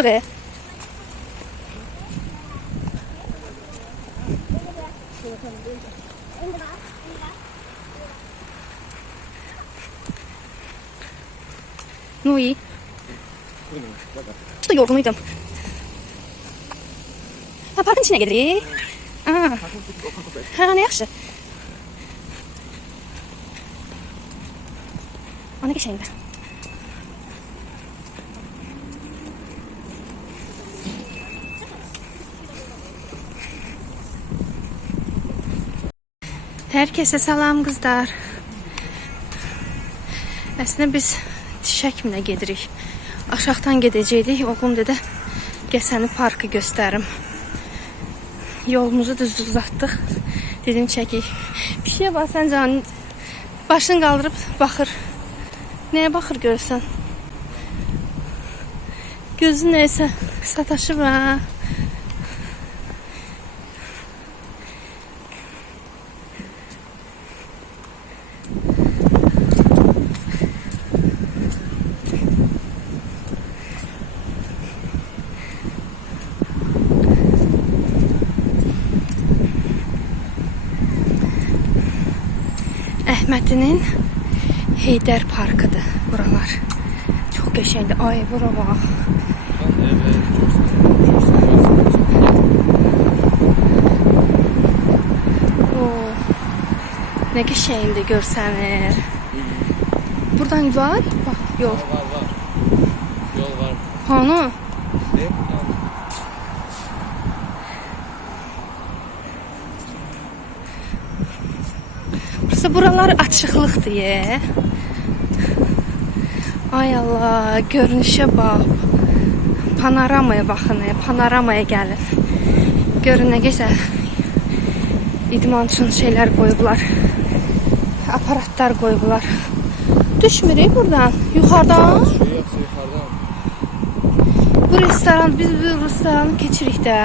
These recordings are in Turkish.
Çatdıq. e. Nui. Çok da yorğunuydum. Ha, parkın içine gedirik. Aa. Ha, ne yaxşı. O ne qəşəngdir. Herkese salam qızlar. Əslində biz diş həkiminə gedirik. Aşağıdan gedəcəkdik. Oğlum dedi, gəl səni parkı göstərim. Yolumuzu düz uzatdıq. Dedim çəkik. Bir şey var sən canın başını qaldırıb baxır. Nəyə baxır görsən? Gözü nəysə sataşıb ha. Əhmədinin Heydər parkıdır buralar. Çox qəşəngdir. Ay bura bax. Oo. Nə qəşəngdir görsənir. Buradan var? Bax, yol. Var var. Yol var. Hanı? Ne? Burası buralar açıqlıqdır ye. Ay Allah, görünüşə bax. Panoramaya baxın, e, panoramaya gəlin. Görün nə gözəl. İdman üçün şeylər qoyublar. Aparatlar qoyublar. Düşmürük buradan, yukarıdan. Bu restoran, biz bu restoranı keçirik də.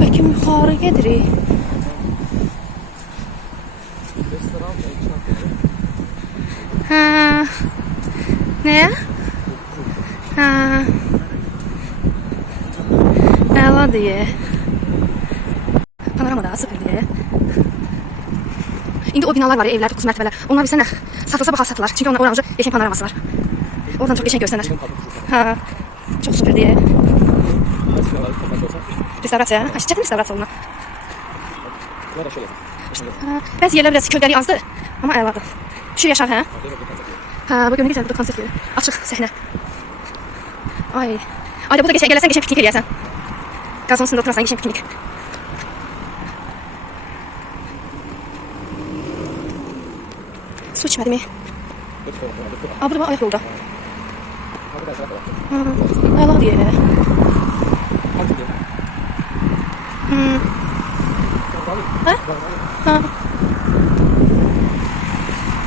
Bəlkə yuxarı gedirik. Restoran mı? Çantası. Hə. Nəyə? Hə. Əladır ye. Panoramada sıfırdır ye. İndi o binalar var ya, evlər, 9 mərtəbələr. Onlar bilsənə satılsa baha satılar. Çünki onlar oranca qəşəng panoraması var. Oradan çox qəşəng görsənər. Hə. Çox süperdir ye. Nasıl yolları kapatıyorsan? Restaurasiya. Ha, çətin restaurasiya olma. Bəzi yerlər biraz kölgəli azdır, amma əladır. Düşür yaşar hə? Hə, bu gün nə gözəl burada konsert verir. Açıq səhnə. Ay. Ay da burada geçən gələsən geçən piknik eləyəsən. Qazın üstündə oturarsan geçən piknik. Su içmədim. Aa, burada ayaq yolda. Hə, əla deyə. Hə? Hə.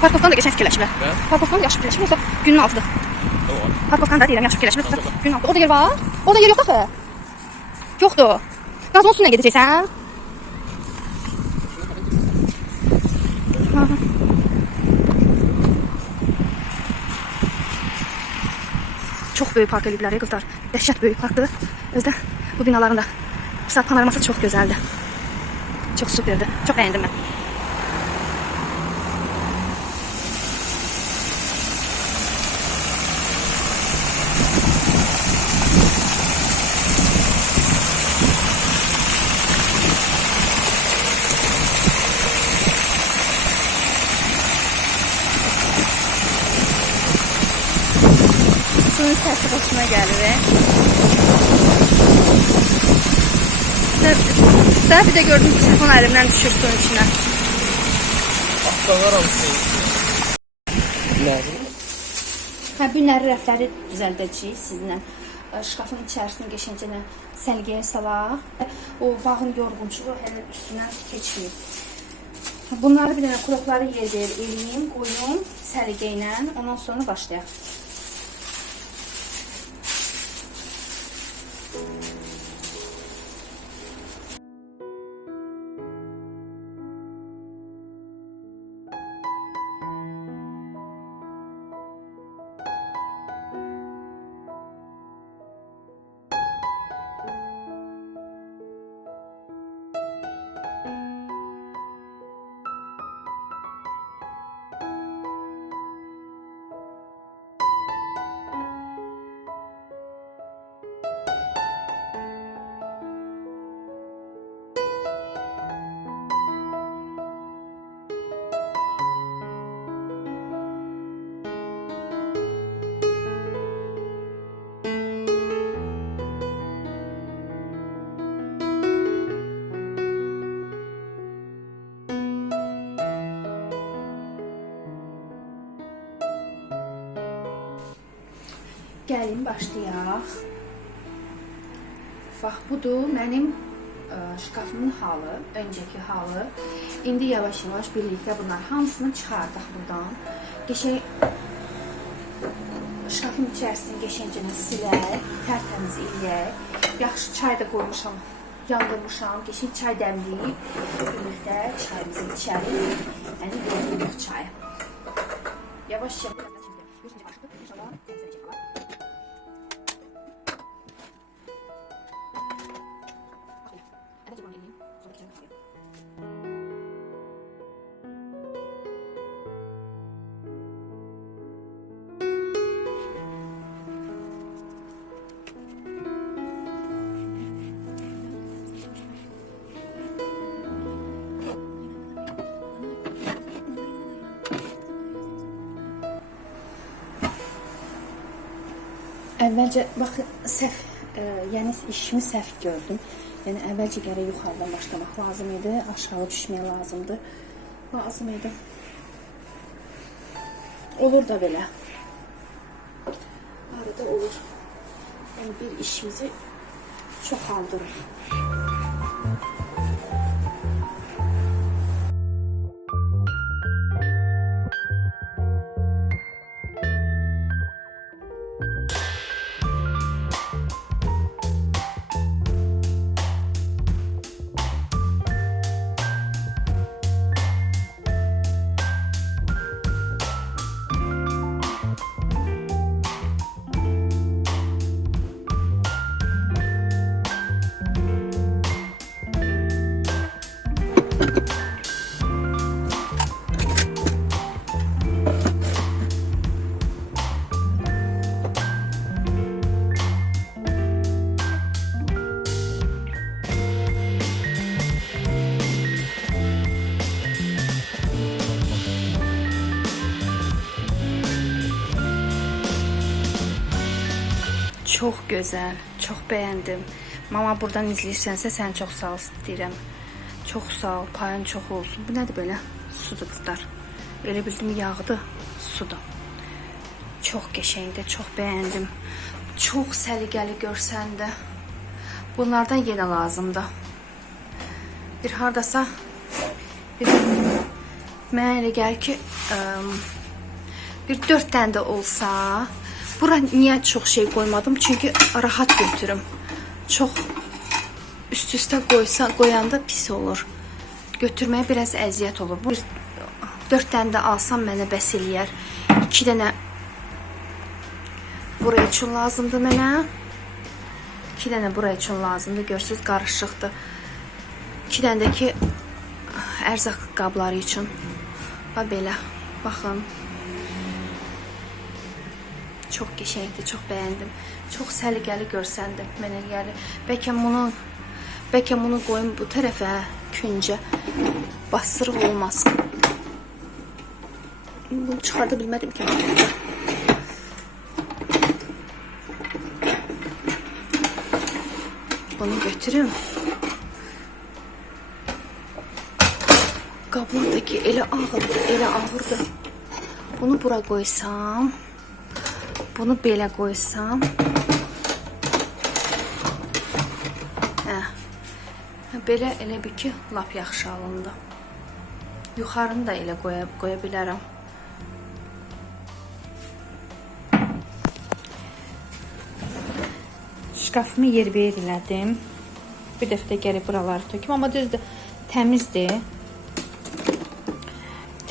Parkovdan da geçən fikirləşiblər. Parkovdan da yaxşı fikirləşiblər, yoxsa günün altıdır. Parkovdan da deyirəm, yaxşı fikirləşiblər, yoxsa günün altıdır. Orada yer var? Orada yer yoxdur axı. Yoxdur. Qazın üstünə gedəcəksən? Çox böyük park eləyiblər, qızlar. Dəhşət böyük parkdır. Özdə bu binaların da bu saat panoraması çox gözəldir. Çox superdir. Çox bəyəndim mən. Suyun Sən- Sən bir də gördüm telefon əlimdən düşür suyun içinə. Atlalar. Lazım. Hə, bu günləri rəfləri düzəldəcəyik sizinlə. Şkafın içərisini qəşəngcə səliqəyə salaq. O bağın yorğunçuluğu hələ üstündən keçməyib. Bunları bir dənə kurokları yedir, eləyim, qoyum səliqə ilə. Ondan sonra başlayaq. Gəlin başlayaq. Bax, budur mənim ə, şkafımın halı, öncəki halı. İndi yavaş-yavaş birlikdə bunlar hamısını çıxardaq buradan. Qəşəng şkafın içərisini qəşəngcə silək, tərtəmiz eləyək. Yaxşı çay da qoymuşam, yandırmışam. Qəşəng çay dəmləyib birlikdə çayımızı içərik. Yəni yoğurduq çayı. Yavaş-yavaş Əvvəlcə bax səhv, ə, yəni işimi səhv gördüm. Yəni əvvəlcə gərək yuxarıdan başlamaq lazım idi, aşağı düşmək lazımdı. Lazım idi. Olur da belə. Arada olur. Yəni bir işimizi çoxaldırır. Çox gözəl, çox bəyəndim. Mama buradan izləyirsənsə sən çox sağ ol deyirəm. Çox sağ ol, payın çox olsun. Bu nədir belə? Sudur qızlar. Elə bildim yağdı, sudur. Çox qəşəngdir, çox bəyəndim. Çox səliqəli görsəndə. Bunlardan yenə lazımdır. Bir hardasa bir mənə elə ki, bir dörd dənə də olsa, bura niyə çox şey qoymadım? Çünki rahat götürüm. Çox üst-üstə qoysa, qoyanda pis olur. Götürməyə biraz əziyyət olur. Bu 4 dənə də alsam mənə bəs eləyər. 2 dənə buraya üçün lazımdır mənə. 2 dənə buraya üçün lazımdır. Görsüz qarışıqdır. 2 dənə də ki ərzaq qabları üçün. Bax belə. Baxın. Çox qəşəngdir, çox bəyəndim. Çox səliqəli görsəndi mənə. Bəlkə bunu bəlkə bunu qoyum bu tərəfə küncə basırıq olmasın. Bunu çıxarda bilmədim ki. Bunu götürüm. Qablardakı elə ağırdır, elə ağırdır. Bunu bura qoysam, bunu belə qoysam, hə, belə elə bir ki, lap yaxşı alındı. Yuxarını da elə qoya, qoya bilərəm. Şkafımı yerbəyer elədim. Bir dəfə də gərək buraları töküm, amma düzdür, təmizdir.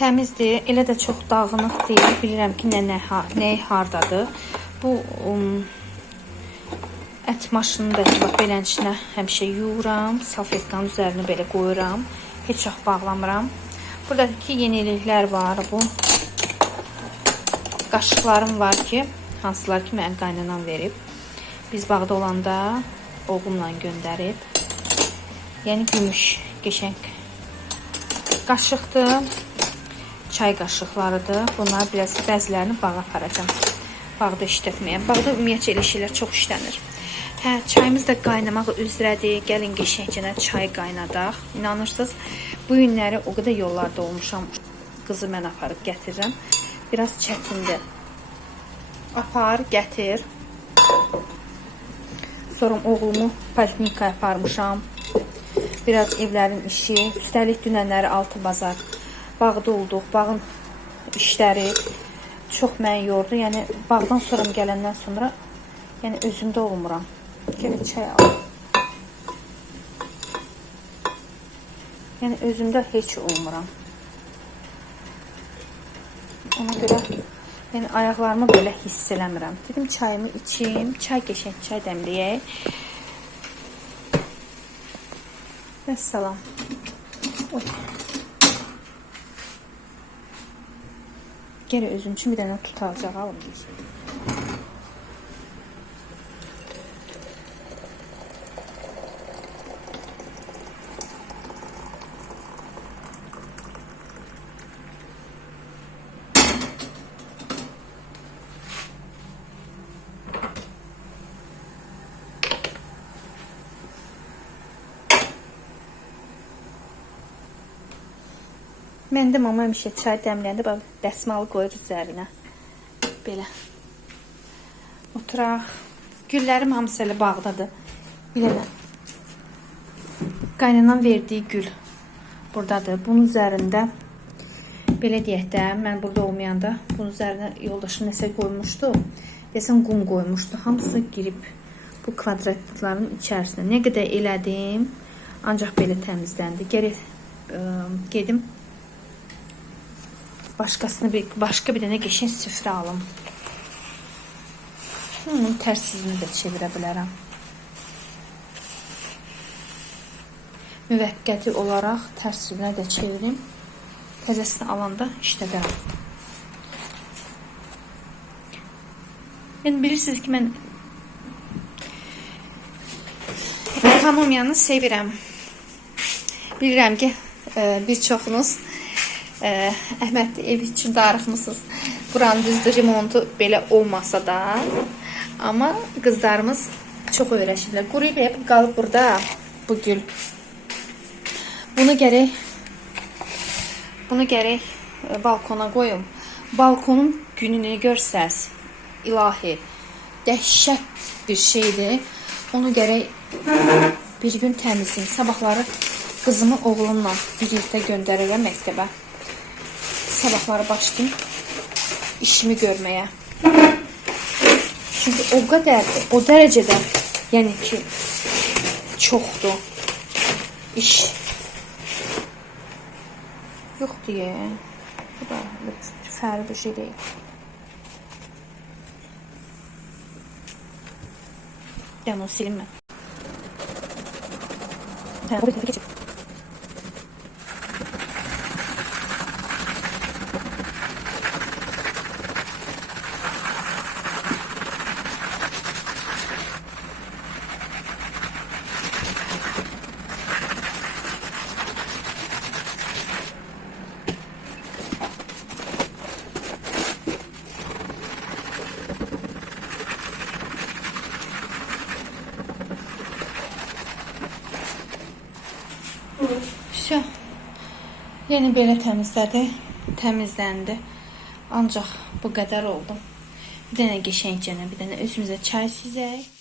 Təmizdir, elə də çox dağınıq deyil. Bilirəm ki, nə nə, nə hardadır. Bu um, ət maşını da bax belənin içinə həmişə yuyuram, salfetkanın üzərinə belə qoyuram. Heç vaxt bağlamıram. Buradakı yeniliklər var. Bu qaşıqlarım var ki, hansılar ki mənim qaynanam verib. Biz bağda olanda oğlumla göndərib. Yəni gümüş, qəşəng qaşıqdır. Çay qaşıqlarıdır. Bunlar biraz bəzilərini bağa aparacağam. Bağda işlətməyə. Bağda ümumiyyətcə elə şeylər çox işlənir. Hə, çayımız da qaynamaq üzrədir. Gəlin qəşəngcə çay qaynadaq. İnanırsınız, bu günləri o qədər yollarda olmuşam. Qızı mən aparıb gətirirəm. Biraz çətindir. Apar, gətir. Sonra oğlumu poliklinikaya aparmışam. Biraz evlərin işi, üstəlik dünənləri altı bazar bağda olduq. Bağın işləri çox məni yordu. Yəni bağdan sonra gələndən sonra yəni özümdə olmuram. Gəlin çay al. Yəni özümdə heç olmuram. Ona görə yəni ayaqlarımı belə hiss eləmirəm. Dedim çayımı içim, çay qəşəng çay dəmləyək. Vəssalam. Oy. Geri özüm. Üçün bir dənə tut alacaq Məndə mama həmişə çay dəmləyəndə bax dəsmalı qoyur üzərinə. Belə. Oturaq. Güllərim hamısı elə bağdadır. Bir dənə qaynanan verdiyi gül buradadır. Bunun üzərində belə deyək də, mən burada olmayanda bunun üzərinə yoldaşım nəsə qoymuşdu. Desən qum qoymuşdu. Hamısı girib bu kvadratların içərisinə. Nə qədər elədim, ancaq belə təmizləndi. Gərək ə, gedim başqasını bir başqa bir dənə qəşəng süfrə alım. Onun tərsizini də çevirə bilərəm. Müvəqqəti olaraq tərsinə də çevirim. Təzəsini alanda işlədərəm. Yəni bilirsiniz ki, mən ekonomiyanı sevirəm. Bilirəm ki, e, bir çoxunuz e, Əhməd ev üçün darıxmısınız. Buranın düzdür remontu belə olmasa da, amma qızlarımız çox öyrəşirlər. Quruyub hep qalıb burada bu gül. Bunu gərək bunu gərək e, balkona qoyum. Balkonun gününü görsəz, ilahi, dəhşət bir şeydir. Onu gərək bir gün təmizləyim. Sabahları qızımı oğlumla birlikdə göndərirəm məktəbə. Sabahları başlayayım işimi görməyə. Çünki o qədər, o dərəcədə, yəni ki, çoxdur iş. Yox deyə. Bu da fərqli bir şey deyil. Yəni onu silim mən. Hə, buraya Şu. Yəni belə təmizlədi, təmizləndi. Ancaq bu qədər oldu. Bir dənə qəşəngcənə, bir dənə özümüzə çay süzək.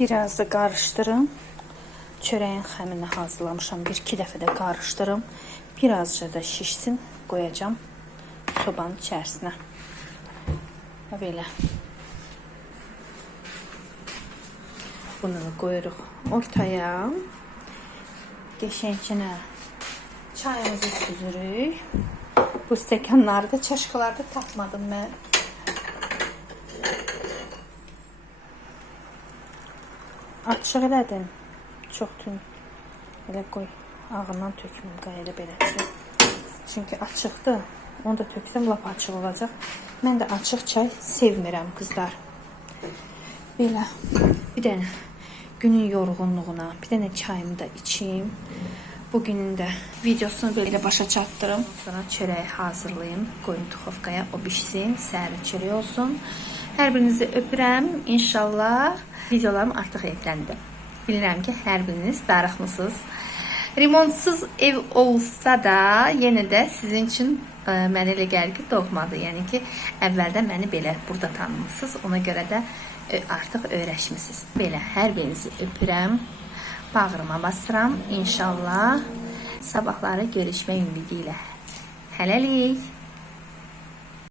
Biraz da qarışdırım. Çörəyin xəmirini hazırlamışam. Bir iki dəfə də qarışdırım. Birazca da şişsin. Qoyacağam sobanın içərisinə. Belə. Bunu da qoyuruq ortaya. Qəşəngcənə çayımızı süzürük. Bu stəkanları da çaşqalarda tapmadım mən. Açıq elədim. Çox tün. Elə qoy. Ağından tökməyim qayıda beləcə. Çünki açıqdır. Onu da töksəm lap açıq olacaq. Mən də açıq çay sevmirəm qızlar. Belə. Bir dənə günün yorğunluğuna bir dənə çayımı da içeyim. Bugünün də videosunu belə başa çatdırım. Sonra çörəyi hazırlayım, qoyum duxovkaya, o bişsin, səhər çörək olsun. Hər birinizi öpürəm. İnşallah videolarım artıq ekləndi. Bilirəm ki, hər biriniz darıxmısınız. Remontsuz ev olsa da yenə də sizin üçün ə, mənə elə gəlir ki, doğmadır. Yəni ki, əvvəldən məni belə burada tanımısınız. Ona görə də ə, artıq öyrəşmisiniz. Belə hər birinizi öpürəm. Bağrıma basıram. İnşallah sabahları görüşmək ümidi ilə. Hələlik.